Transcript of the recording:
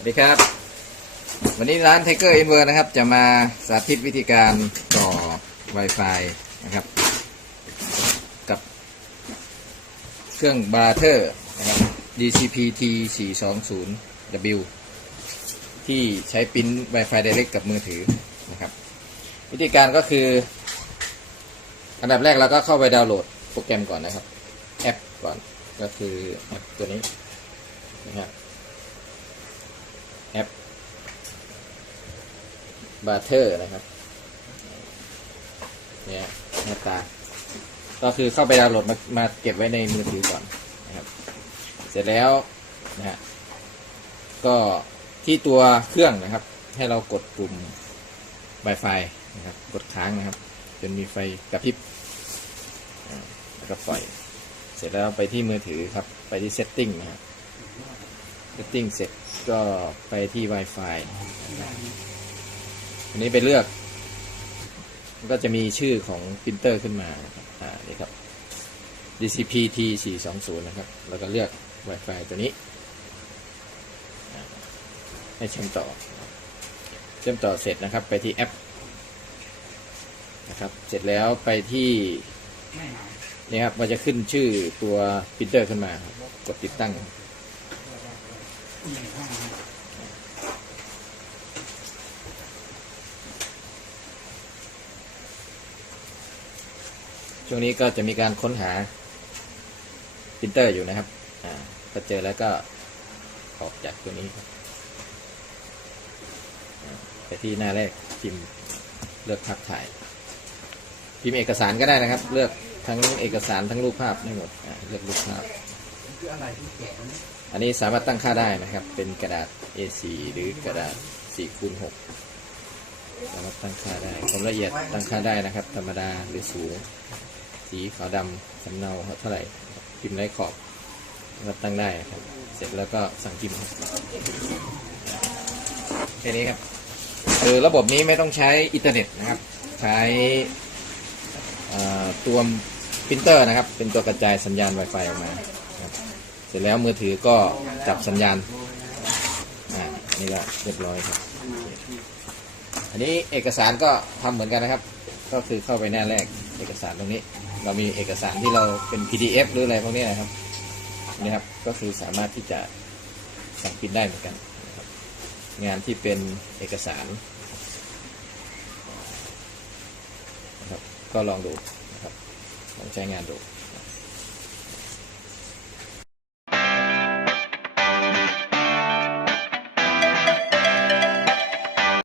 สวัสดีครับ วันนี้ร้าน Tiger Inver นะครับ จะมาสาธิตวิธีการต่อ Wi-Fi นะครับ กับเครื่องบาร์เทอร์นะครับ DCP-T 420 W ที่ใช้ปริ้น Wi-Fi Direct กับมือถือนะครับ วิธีการก็คือ อันดับแรกเราก็เข้าไปดาวน์โหลดโปรแกรมก่อนนะครับ แอปก่อนก็คือแอปตัวนี้นะครับ แอปบาร์เทอร์นะครับเนี่ยหน้าตา ก็คือเข้าไปดาวน์โหลดมามาเก็บไว้ในมือถือก่อนนะครับ เสร็จแล้วนะฮะก็ที่ตัวเครื่องนะครับ ให้เรากดปุ่ม Wi-Fi นะครับ กดค้างนะครับ จนมีไฟกระพริบแล้วก็ปล่อย เสร็จแล้วไปที่มือถือครับ ไปที่ Setting นะครับ Setting เสร็จก็ไปที่ Wi-Fi อันนี้ไปเลือก ก็จะมีชื่อของปรินเตอร์ขึ้นมานะครับอ่านี่ครับ DCP T 4 2 0นะครับ แล้วก็เลือก Wi-Fi ตัวนี้ ให้เชื่อมต่อ เชื่อมต่อเสร็จนะครับ ไปที่แอปนะครับ เสร็จแล้วไปที่นี่ครับ มันจะขึ้นชื่อตัวปรินเตอร์ขึ้นมา กดติดตั้ง ช่วงนี้ก็จะมีการค้นหาปรินเตอร์อยู่นะครับ อ่าพอเจอแล้วก็ออกจากตัวนี้ครับไปที่หน้าแรกพิมพ์เลือกภาพถ่าย พิมพ์เอกสารก็ได้นะครับ เลือกทั้งเอกสารทั้งรูปภาพได้หมดอ่าเลือกรูปภาพอั อันนี้สามารถตั้งค่าได้นะครับ เป็นกระดาษ A4 หรือกระดาษ4คูณ6สามารถตั้งค่าได้ความละเอียดตั้งค่าได้นะครับ ธรรมดาหรือสูง สีขาวดำสำเนาเท่าไหร่พิมพ์ไร้ขอบรับตั้งได้ครับ เสร็จแล้วก็สั่งพิมพ์แค่นี้ครับคือระบบนี้ไม่ต้องใช้อินเทอร์เน็ตนะครับ ใช้ตัวปรินเตอร์นะครับ เป็นตัวกระจายสัญญาณ Wi-Fi ออกมาครับ เสร็จแล้วมือถือก็จับสัญญาณ อ่า นี่ก็เรียบร้อยครับ อันนี้เอกสารก็ทำเหมือนกันนะครับ ก็คือเข้าไปหน้าแรกเอกสารตรงนี้ เรามีเอกสารที่เราเป็น PDF หรืออะไรพวกนี้นะครับ นี่ครับ ก็คือสามารถที่จะสั่งพิมพ์ได้เหมือนกัน งานที่เป็นเอกสารนะครับก็ลองดูนะครับลองใช้งานดู